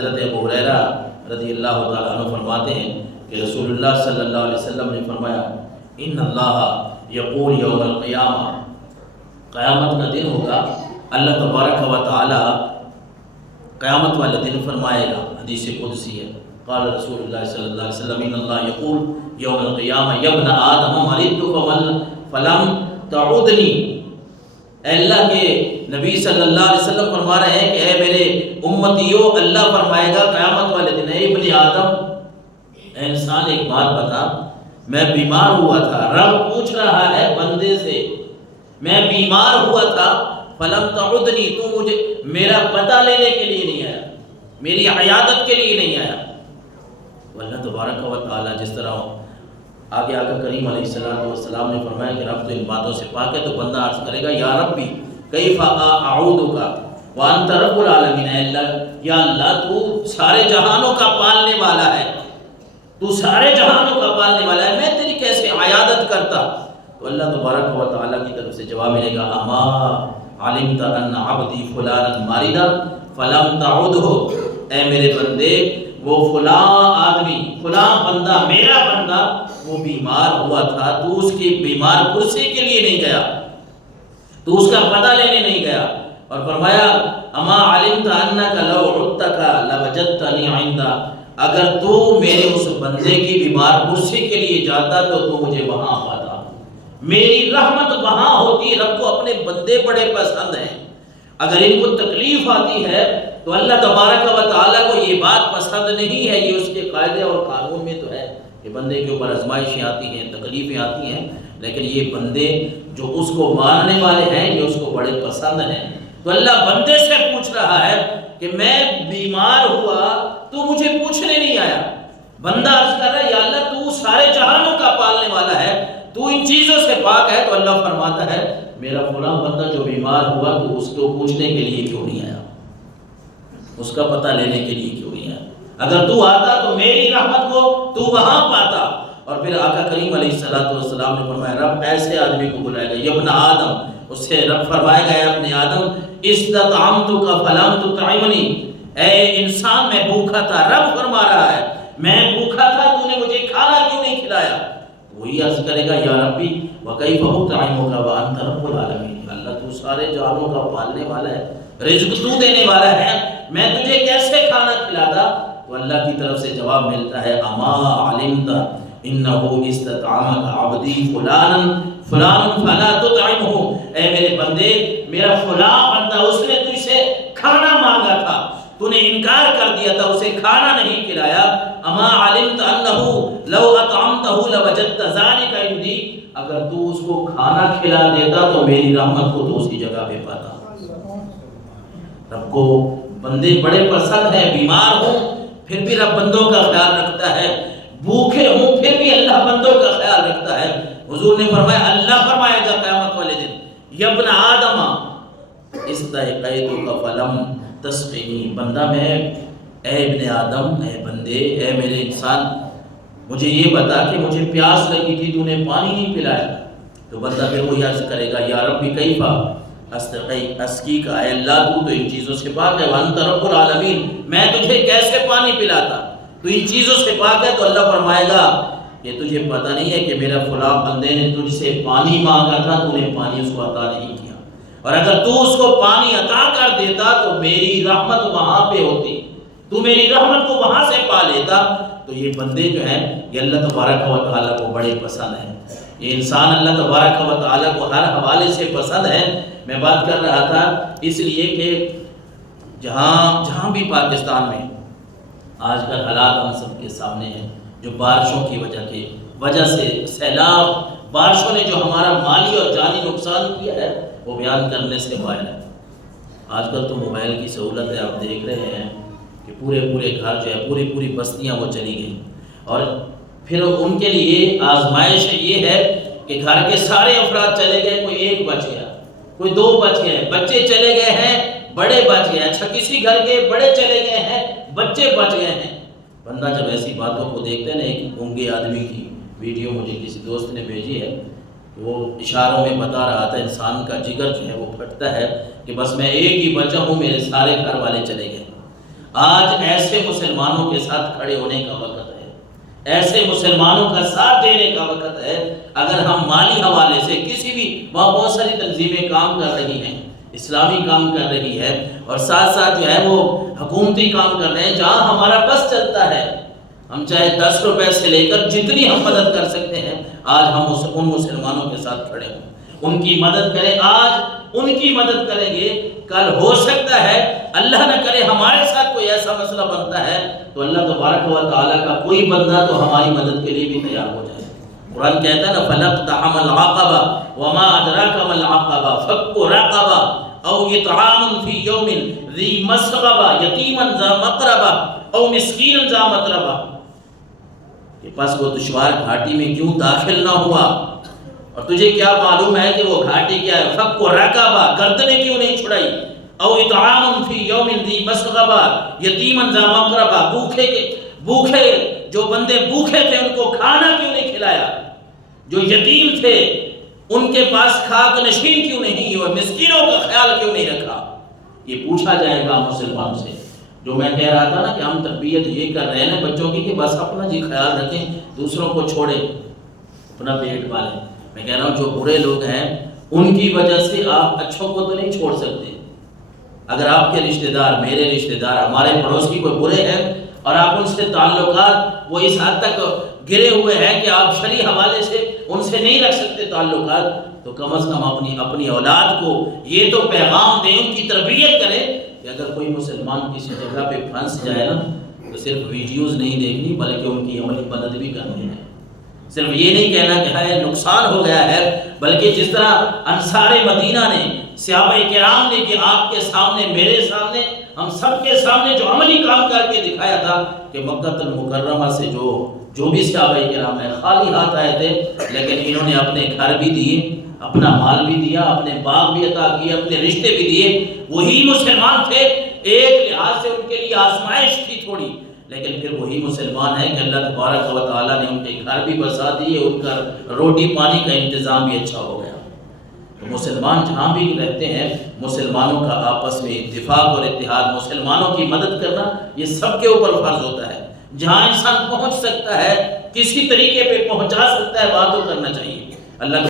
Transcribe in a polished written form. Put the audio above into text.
حضرت ابو ہریرہ رضی اللہ تعالیٰ عنہ فرماتے ہیں کہ رسول اللہ صلی اللہ علیہ وسلم نے فرمایا ان اللہ یقول یوم القیامہ، قیامت کا دن ہوگا، اللہ تبارک و تعالی قیامت والے دن فرمائے گا، حدیث قدسی ہے، قال رسول اللہ صلی اللہ علیہ وسلم ان اللہ یقول یوم القیامہ یا ابن آدم مرضت فلم تعودنی، اے اللہ کے نبی صلی اللہ علیہ وسلم فرما رہے ہیں کہ اے میرے امتیو، اللہ فرمائے گا قیامت والے دن، اے ابن آدم، اے انسان ایک بات بتا، میں بیمار ہوا تھا، رب پوچھ رہا ہے بندے سے، میں بیمار ہوا تھا، فلم تعودنی، تو مجھے میرا پتہ لینے کے لیے نہیں آیا، میری عیادت کے لیے نہیں آیا۔ اللہ تبارک و تعالیٰ جس طرح آگے آقا کریم علیہ السلام نے فرمایا کہ رب تو ان باتوں سے پاک ہے، تو بندہ عرض کرے گا یا ربی کیف اعوذک وانت رب العالمین، اے اللہ، یا اللہ تو سارے جہانوں کا پالنے والا ہے، تو سارے جہانوں کا پالنے والا ہے، میں تیری کیسے عیادت کرتا؟ تو اللہ تبارک و تعالیٰ کی طرف سے جواب ملے گا اما علمت ان عبدی فلانا ماردا فلم تعودہ، اے میرے بندے وہ فلاں آدمی، فلاں بندہ، میرا بندہ وہ بیمار ہوا تھا، تو اس کی بیمار کرسی کے لیے نہیں گیا، تو اس کا پتہ لینے نہیں گیا، اور فرمایا اما علمت انک لو عدتک لوجدتنی عندہ، اگر تو میرے اس بندے کی بیمار کرسی کے لیے جاتا تو مجھے وہاں پاتا، میری رحمت وہاں ہوتی۔ رب کو اپنے بندے بڑے پسند ہیں، اگر ان کو تکلیف آتی ہے تو اللہ تبارک و تعالیٰ کو یہ بات پسند نہیں ہے، یہ اس کے قاعدے اور قانون میں تو ہے کہ بندے کے اوپر آزمائشیں آتی ہیں، تکلیفیں آتی ہیں، لیکن یہ بندے جو اس کو ماننے والے ہیں یہ اس کو بڑے پسند ہیں۔ تو اللہ بندے سے پوچھ رہا ہے کہ میں بیمار ہوا تو مجھے پوچھنے نہیں آیا، بندہ عرض کر رہا ہے یا اللہ تو سارے جہانوں کا پالنے والا ہے، تو ان چیزوں سے پاک ہے، تو اللہ فرماتا ہے میرا فلاں بندہ جو بیمار ہوا تو اس کو پوچھنے کے لیے کیوں نہیں آیا، اس کا پتہ لینے کے لیے کیوں نہیں آیا؟ اگر تو آتا تو میری رحمت کو تو وہاں پاتا۔ اور پھر آقا کریم علیہ السلام نے فرمایا رب ایسے آدمی کو بلائے گا یا ابن آدم، اس سے رب فرمائے گا یا ابن آدم استطعمتک فلم تطعمنی، اے انسان میں بھوکا تھا، رب فرما رہا ہے میں بھوکا تھا، تو نے مجھے کھانا کیوں نہیں کھلایا؟ وہی عرض کرے گا یا ربی وکیف اطعمک وانت رب العالمین، اللہ تو سارے جہانوں کا پالنے والا ہے، رزق تو دینے والا ہے، میں تجھے کیسے کھانا کھلاتا؟ تو اللہ کی طرف سے جواب ملتا ہے اما علمت انہ استطعمک عبدی فلانا فلا تطعمہ، اے میرے بندے میرا فلاں بندہ اس نے تجھ سے کھانا مانگا تھا، تو نے انکار کر دیا تھا، اسے کھانا نہیں کھلایا، اما علمت انہ لو اطعمتہ لوجدت ذلک عندی، اگر تو اس کو کھانا کھلا دیتا تو میری رحمت کو تو اسی جگہ پہ پاتا۔ رب کو بندے بڑے پسند ہیں، بیمار ہوں پھر بھی رب بندوں کا خیال رکھتا ہے، بھوکے ہوں پھر بھی اللہ بندوں کا خیال رکھتا ہے۔ حضور نے فرمایا اللہ فرمائے گا قیامت والے دن یا ابن آدم استحقیتک فلم تسقنی، بندہ میں، اے ابن آدم، اے بندے، اے میرے انسان، مجھے یہ بتا کہ مجھے پیاس لگی تھی تو نے پانی نہیں پلایا، تو بندہ پھر وہی عرض کرے گا یا ربی کیفا اسقی کا، اے اللہ تو ان چیزوں سے پاک ہے، وانت رب العالمین، میں تجھے کیسے پانی پلاتا، تو ان چیزوں سے پاک ہے۔ تو اللہ فرمائے گا کہ تجھے پتہ نہیں ہے کہ میرا فلاں بندے نے تجھ سے پانی مانگا تھا، تو نے پانی اس کو عطا نہیں کیا، اور اگر تو اس کو پانی عطا کر دیتا تو میری رحمت وہاں پہ ہوتی، تو میری رحمت کو وہاں سے پا لیتا۔ تو یہ بندے جو ہیں یہ اللہ تبارک و تعالیٰ کو بڑے پسند ہیں، یہ انسان اللہ تبارک و تعالیٰ کو ہر حوالے سے پسند ہے۔ میں بات کر رہا تھا اس لیے کہ جہاں بھی پاکستان میں آج کل حالات ہم سب کے سامنے ہیں، جو بارشوں کی وجہ سے سیلاب، بارشوں نے جو ہمارا مالی اور جانی نقصان کیا ہے وہ بیان کرنے سے باہر ہے۔ آج کل تو موبائل کی سہولت ہے، آپ دیکھ رہے ہیں کہ پورے گھر جو ہے پوری بستیاں وہ چلی گئیں، اور پھر ان کے لیے آزمائش یہ ہے کہ گھر کے سارے افراد چلے گئے، کوئی ایک بچ گیا، کوئی دو بچ گئے، بچے چلے گئے ہیں، بڑے بچ گئے، اچھا کسی گھر کے بڑے چلے گئے ہیں، بچے بچ گئے ہیں۔ بندہ جب ایسی باتوں کو دیکھتے ہیں نا، ایک گونگے آدمی کی ویڈیو مجھے کسی دوست نے بھیجی ہے، وہ اشاروں میں بتا رہا تھا انسان کا جگر جو ہے وہ پھٹتا ہے کہ بس میں ایک ہی بچا ہوں، میرے سارے گھر والے چلے گئے۔ آج ایسے مسلمانوں کے ساتھ کھڑے ہونے کا وقت ہے، ایسے مسلمانوں کا ساتھ دینے کا وقت ہے۔ اگر ہم مالی حوالے سے کسی بھی، وہاں بہت ساری تنظیمیں کام کر رہی ہیں، اسلامی کام کر رہی ہے، اور ساتھ ساتھ جو ہے وہ حکومتی کام کر رہے ہیں، جہاں ہمارا بس چلتا ہے ہم چاہے 10 روپے سے لے کر جتنی ہم مدد کر سکتے ہیں آج ہم ان مسلمانوں کے ساتھ کھڑے ہوں، ان کی مدد کریں۔ آج ان کی مدد کریں گے، کل ہو سکتا ہے اللہ نہ کرے ہمارے ساتھ کوئی ایسا مسئلہ بنتا ہے تو اللہ تبارک و تعالیٰ کا کوئی بندہ تو ہماری مدد کے لیے بھی تیار ہو جائے۔ قرآن کہتا ہے نا فَلَقْتَحَمَ الْعَقَبَةَ وَمَا أَدْرَاكَ مَا الْعَقَبَةُ فَكُّ رَقَبَةٍ أَوْ إِطْعَامٌ فِي يَوْمٍ ذِي مَسْغَبَةٍ يَتِيمًا ذَا مَقْرَبَةٍ أَوْ مِسْكِينًا ذَا مَتْرَبَةٍ، کہ پس وہ دشوار گھاٹی میں کیوں داخل نہ ہوا، اور تجھے کیا معلوم ہے کہ وہ گھاٹی کیا ہے؟ فَكُّ رَقَبَةٍ، گردنیں کیوں نہیں چھڑائی، او اطعام فی یوم ذی مسغبہ یتیما ذا مقربہ، بھوکے جو بندے بھوکے تھے ان کو کھانا کیوں نہیں کھلایا، جو یتیم تھے ان کے پاس خاک نشین کیوں نہیں ہوئے، مسکینوں کا خیال کیوں نہیں رکھا۔ یہ پوچھا جائے گا مسلمان سے۔ جو میں کہہ رہا تھا نا کہ ہم تربیت یہ کر رہے ہیں بچوں کی کہ بس اپنا جی خیال رکھیں، دوسروں کو چھوڑیں، اپنا پیٹ پالیں۔ میں کہہ رہا ہوں جو برے لوگ ہیں ان کی وجہ سے آپ اچھوں کو تو نہیں چھوڑ سکتے۔ اگر آپ کے رشتہ دار، میرے رشتہ دار، ہمارے پڑوس کی کوئی برے ہیں اور آپ ان سے تعلقات وہ اس حد تک گرے ہوئے ہیں کہ آپ شرعی حوالے سے ان سے نہیں رکھ سکتے تعلقات، تو کم از کم اپنی اولاد کو یہ تو پیغام دیں، ان کی تربیت کریں کہ اگر کوئی مسلمان کسی جگہ پہ پھنس جائے نا تو صرف ویڈیوز نہیں دیکھنی بلکہ ان کی عملی مدد بھی کرنی ہے۔ صرف یہ نہیں کہنا کہ ہے نقصان ہو گیا ہے، بلکہ جس طرح انصار مدینہ نے، صحابہ کرام نے، کہ آپ کے سامنے، میرے سامنے، ہم سب کے سامنے جو عملی کام کر کے دکھایا تھا کہ مکہ المکرمہ سے جو بھی صحابہ کرام نے خالی ہاتھ آئے تھے، لیکن انہوں نے اپنے گھر بھی دیے، اپنا مال بھی دیا، اپنے باغ بھی عطا کیے، اپنے رشتے بھی دیے۔ وہی مسلمان تھے، ایک لحاظ سے ان کے لیے آزمائش تھی تھوڑی، لیکن پھر وہی مسلمان ہے کہ اللہ تبارک و تعالیٰ نے ان کے گھر بھی بسا دیے، ان کا روٹی پانی کا انتظام بھی اچھا ہو گیا۔ تو مسلمان جہاں بھی رہتے ہیں، مسلمانوں کا آپس میں اتفاق اور اتحاد، مسلمانوں کی مدد کرنا یہ سب کے اوپر فرض ہوتا ہے۔ جہاں انسان پہنچ سکتا ہے، کسی طریقے پہ پہنچا سکتا ہے، بات تو کرنا چاہیے۔ اللہ